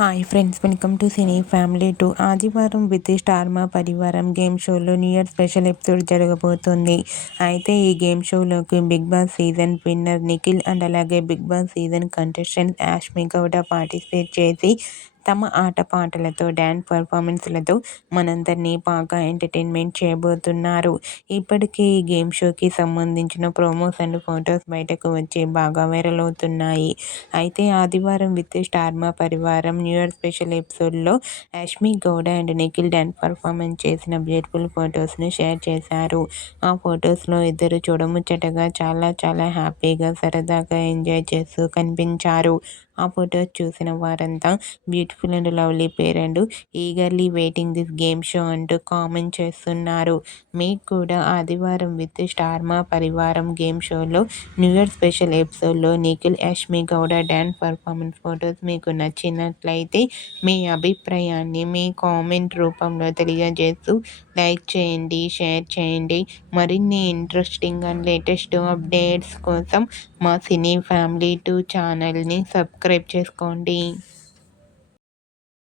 Hi friends, welcome to cine family 2. ఆదివారం with star మా పరివారం గేమ్ షోలో న్యూ ఇయర్ స్పెషల్ ఎపిసోడ్ జరగబోతుంది. అయితే ఈ గేమ్ షోలోకి Bigg Boss season winner Nikhil and అలాగే Bigg Boss season contestant Yashmi Gowda participate చేసి తమ ఆటపాటలతో డ్యాన్స్ పర్ఫార్మెన్స్లతో మనందరినీ బాగా ఎంటర్టైన్మెంట్ చేయబోతున్నారు. ఇప్పటికే ఈ గేమ్ షోకి సంబంధించిన ప్రోమోస్ అండ్ ఫొటోస్ బయటకు వచ్చి బాగా వైరల్ అవుతున్నాయి. అయితే ఆదివారం విత్ స్టార్ మా పరివారం న్యూ ఇయర్ స్పెషల్ ఎపిసోడ్లో Yashmi Gowda and Nikhil dance performance చేసిన బ్యూటిఫుల్ ఫొటోస్ను షేర్ చేశారు. ఆ ఫొటోస్లో ఇద్దరు చూడముచ్చటగా చాలా చాలా హ్యాపీగా సరదాగా ఎంజాయ్ చేస్తూ కనిపించారు. ఆ ఫొటోస్ చూసిన వారంతా beautiful and lovely pair and eagerly waiting this game show అంటూ కామెంట్ చేస్తున్నారు. మీకు కూడా ఆదివారం విత్ స్టార్ మా పరివారం గేమ్ షోలో న్యూ ఇయర్ స్పెషల్ ఎపిసోడ్లో Nikhil Yashmi Gowda dance performance photos మీకు నచ్చినట్లయితే మీ అభిప్రాయాన్ని మీ కామెంట్ రూపంలో తెలియజేస్తూ లైక్ చేయండి, షేర్ చేయండి. మరిన్ని ఇంట్రెస్టింగ్ అండ్ లేటెస్ట్ అప్డేట్స్ కోసం మా సినీ ఫ్యామిలీ 2 ఛానల్ని సబ్స్క్రైబ్ చేసుకోండి.